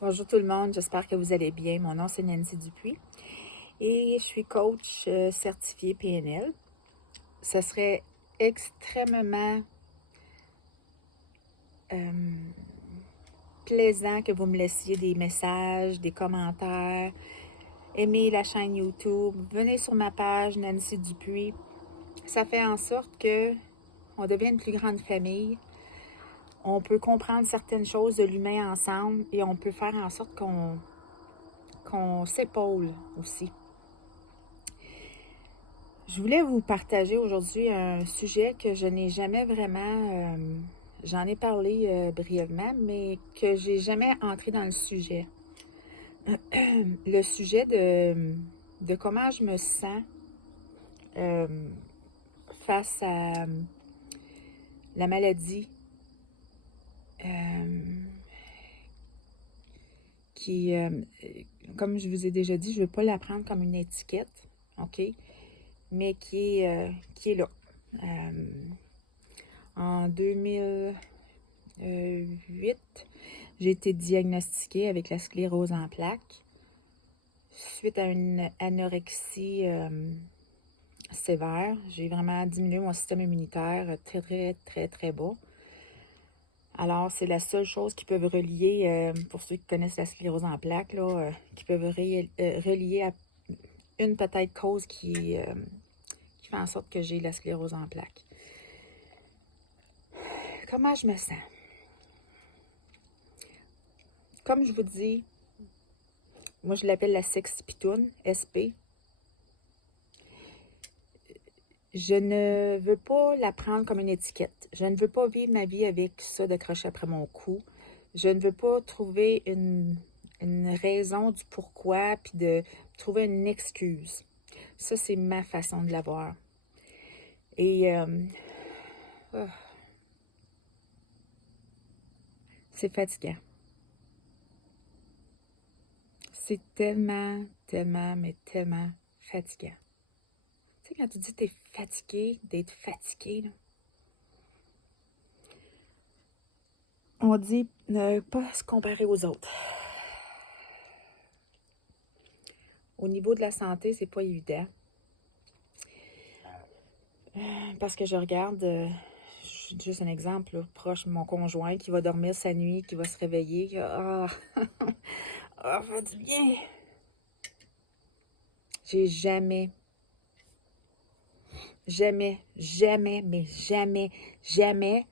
Bonjour tout le monde, j'espère que vous allez bien. Mon nom c'est Nancy Dupuis et je suis coach certifié PNL. Ce serait extrêmement plaisant que vous me laissiez des messages, des commentaires. Aimez la chaîne YouTube, venez sur ma page Nancy Dupuis. Ça fait en sorte que on devient une plus grande famille. On peut comprendre certaines choses de l'humain ensemble et on peut faire en sorte qu'on s'épaule aussi. Je voulais vous partager aujourd'hui un sujet que je n'ai jamais vraiment, j'en ai parlé brièvement, mais que j'ai jamais entré dans le sujet. Le sujet de comment je me sens euh, face à la maladie qui, comme je vous ai déjà dit, je ne veux pas la prendre comme une étiquette, OK? Mais qui est là. En 2008, j'ai été diagnostiquée avec la sclérose en plaques suite à une anorexie sévère. J'ai vraiment diminué mon système immunitaire très, très, très, très bas. Alors, c'est la seule chose qui peuvent relier, pour ceux qui connaissent la sclérose en plaques, là, qui peuvent relier à une peut-être cause qui fait en sorte que j'ai la sclérose en plaques. Comment je me sens? Comme je vous dis, moi je l'appelle la sexpitoune, SP. Je ne veux pas la prendre comme une étiquette. Je ne veux pas vivre ma vie avec ça d'accrocher après mon cou. Je ne veux pas trouver une raison du pourquoi, puis de trouver une excuse. Ça, c'est ma façon de la voir. Et c'est fatigant. C'est tellement, tellement, mais tellement fatigant. Tu sais, quand tu dis que tu es fatigué, d'être fatigué, là, on dit ne pas se comparer aux autres. Au niveau de la santé, c'est pas évident. Parce que je regarde, juste un exemple, là, proche de mon conjoint qui va dormir sa nuit, qui va se réveiller, qui va, ça fait du bien. J'ai jamais, jamais, jamais, mais jamais, jamais,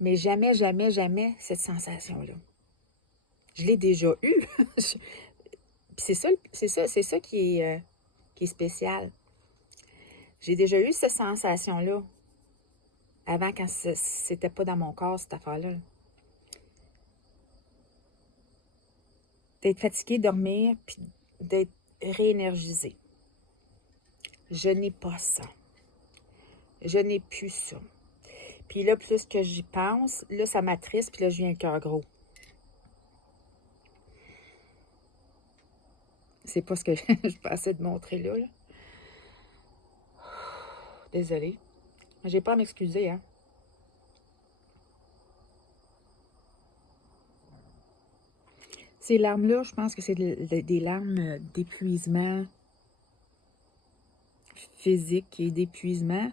mais jamais, jamais, jamais cette sensation-là. Je l'ai déjà eue. Puis c'est ça qui est spécial. J'ai déjà eu cette sensation-là avant quand c'était pas dans mon corps, cette affaire-là. D'être fatigué, dormir, puis d'être réénergisé. Je n'ai pas ça. Je n'ai plus ça. Puis là, plus que j'y pense, là, ça m'attriste, puis là, je viens le cœur gros. C'est pas ce que je pensais de montrer là. Désolée. J'ai pas à m'excuser, hein. Ces larmes-là, je pense que c'est des larmes d'épuisement physique et d'épuisement.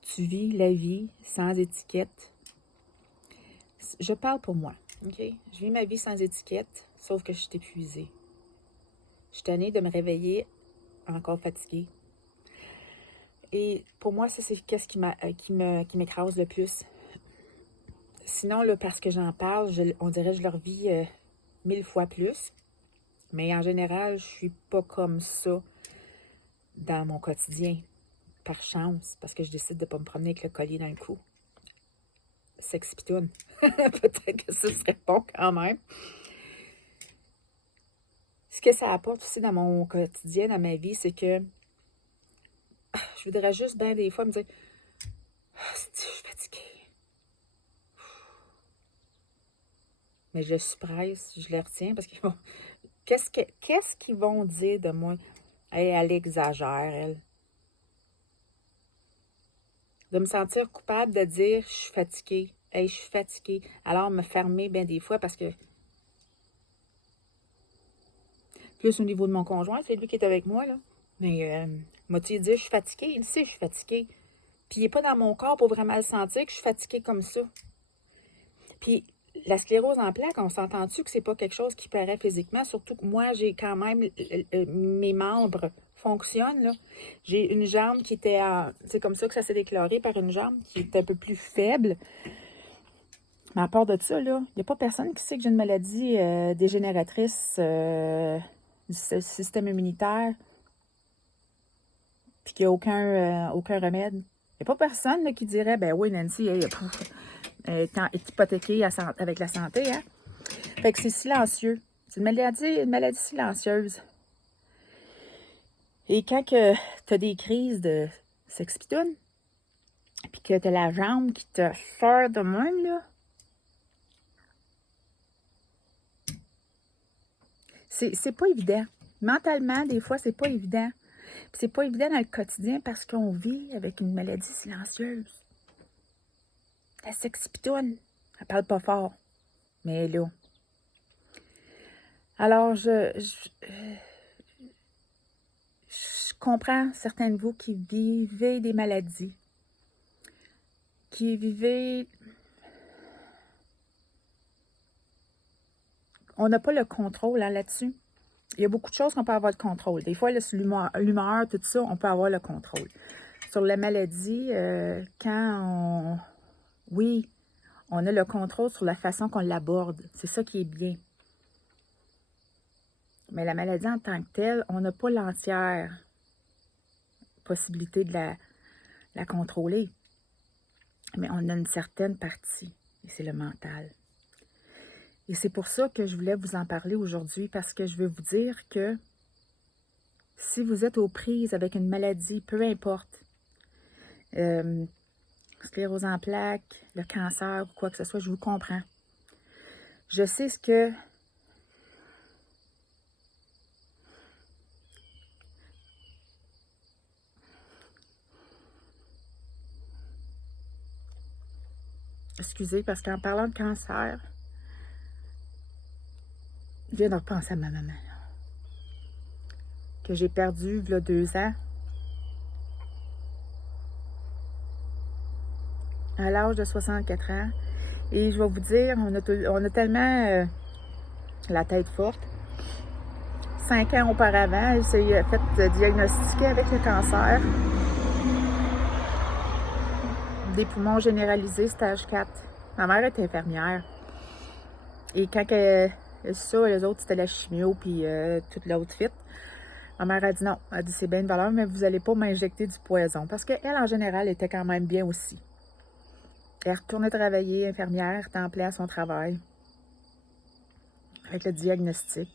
Tu vis la vie sans étiquette. Je parle pour moi, OK? Je vis ma vie sans étiquette, sauf que je suis épuisée. Je suis tannée de me réveiller encore fatiguée. Et pour moi, ça, c'est qu'est-ce qui m'écrase le plus. Sinon, là, parce que j'en parle, on dirait que je leur vis 1000 fois plus. Mais en général, je suis pas comme ça dans mon quotidien, par chance, parce que je décide de ne pas me promener avec le collier dans le cou. Sexy-pitoune. Peut-être que ce serait bon quand même. Ce que ça apporte aussi dans mon quotidien, dans ma vie, c'est que je voudrais juste bien des fois me dire je suis fatiguée. Mais je suis presse, je les retiens parce qu'ils vont. Qu'est-ce qu'ils vont dire de moi? Hey, elle exagère, elle. De me sentir coupable de dire je suis fatiguée. Hey, je suis fatiguée. Alors me fermer bien des fois parce que Plus au niveau de mon conjoint, c'est lui qui est avec moi, là. Mais, m'a-t-il dit, je suis fatiguée? Il sait que je suis fatiguée. Puis, il n'est pas dans mon corps pour vraiment le sentir que je suis fatiguée comme ça. Puis, la sclérose en plaques, on s'entend-tu que c'est pas quelque chose qui paraît physiquement? Surtout que moi, j'ai quand même... mes membres fonctionnent, là. J'ai une jambe qui était... c'est comme ça que ça s'est déclaré, par une jambe qui est un peu plus faible. Mais à part de ça, là, il n'y a pas personne qui sait que j'ai une maladie dégénératrice du système immunitaire puis qu'il n'y a aucun remède. Il n'y a pas personne là, qui dirait, ben oui, Nancy, elle est hypothéquée avec la santé, hein? Fait que c'est silencieux. C'est une maladie silencieuse. Et quand tu as des crises de sexpitoune, puis que tu as la jambe qui te sort de même, là, c'est pas évident. Mentalement, des fois, c'est pas évident. Puis c'est pas évident dans le quotidien parce qu'on vit avec une maladie silencieuse. La sexpitoune, elle parle pas fort, mais elle est là. Alors, je comprends certains de vous qui vivez des maladies, qui vivez... On n'a pas le contrôle hein, là-dessus. Il y a beaucoup de choses qu'on peut avoir le contrôle. Des fois, l'humeur, tout ça, on peut avoir le contrôle. Sur la maladie, quand on... Oui, on a le contrôle sur la façon qu'on l'aborde. C'est ça qui est bien. Mais la maladie en tant que telle, on n'a pas l'entière possibilité de la contrôler. Mais on a une certaine partie, et c'est le mental. Et c'est pour ça que je voulais vous en parler aujourd'hui, parce que je veux vous dire que si vous êtes aux prises avec une maladie, peu importe, sclérose en plaques, le cancer ou quoi que ce soit, je vous comprends. Je sais ce que... Excusez, parce qu'en parlant de cancer, je viens de repenser à ma maman, que j'ai perdue il y a 2 ans, à l'âge de 64 ans. Et je vais vous dire, on a tellement la tête forte. 5 ans auparavant, elle s'est fait diagnostiquer avec le cancer des poumons généralisés, stage 4. Ma mère était infirmière. Et quand ça, les autres, c'était la chimio, puis toute l'autre fit. Ma mère a dit non. Elle a dit, c'est bien de valeur, mais vous n'allez pas m'injecter du poison. Parce qu'elle, en général, était quand même bien aussi. Elle retournait travailler, infirmière, temps plein à son travail. Avec le diagnostic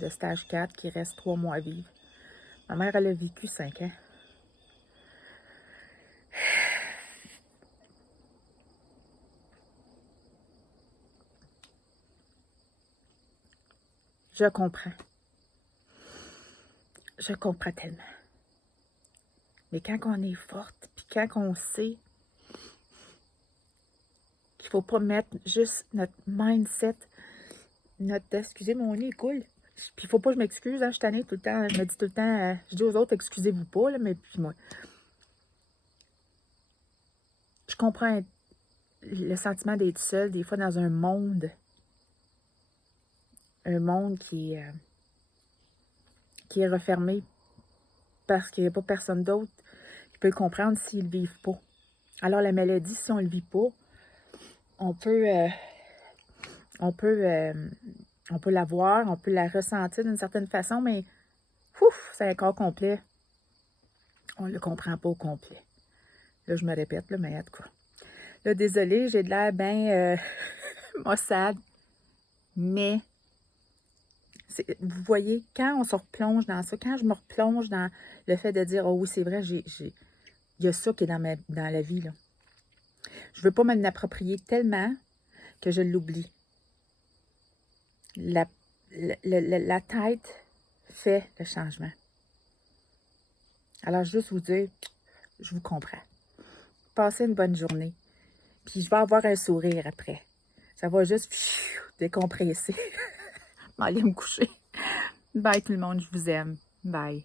de stage 4 qui reste 3 mois à vivre. Ma mère, elle a vécu 5 ans. Je comprends. Je comprends tellement. Mais quand on est forte, puis quand on sait qu'il ne faut pas mettre juste notre mindset, excusez, mon nez coule. Puis il faut pas que je m'excuse, hein, je suis tannée tout le temps. Je me dis tout le temps, je dis aux autres, excusez-vous pas, là, mais puis moi. Je comprends le sentiment d'être seule, des fois dans un monde qui est refermé parce qu'il n'y a pas personne d'autre qui peut le comprendre s'ils ne le vivent pas. Alors la maladie, si on ne le vit pas, on peut la voir, on peut la ressentir d'une certaine façon, mais c'est un corps complet. On ne le comprend pas au complet. Là, je me répète, là, mais en tout cas. Là, désolée, j'ai de l'air bien maussade, mais vous voyez, quand on se replonge dans ça, quand je me replonge dans le fait de dire, oh oui, c'est vrai, il y a ça qui est dans la vie, là. Je ne veux pas me l'approprier tellement que je l'oublie. La tête fait le changement. Alors, juste vous dire, je vous comprends. Passez une bonne journée. Puis, je vais avoir un sourire après. Ça va juste décompresser. Je vais aller me coucher. Bye tout le monde, je vous aime. Bye.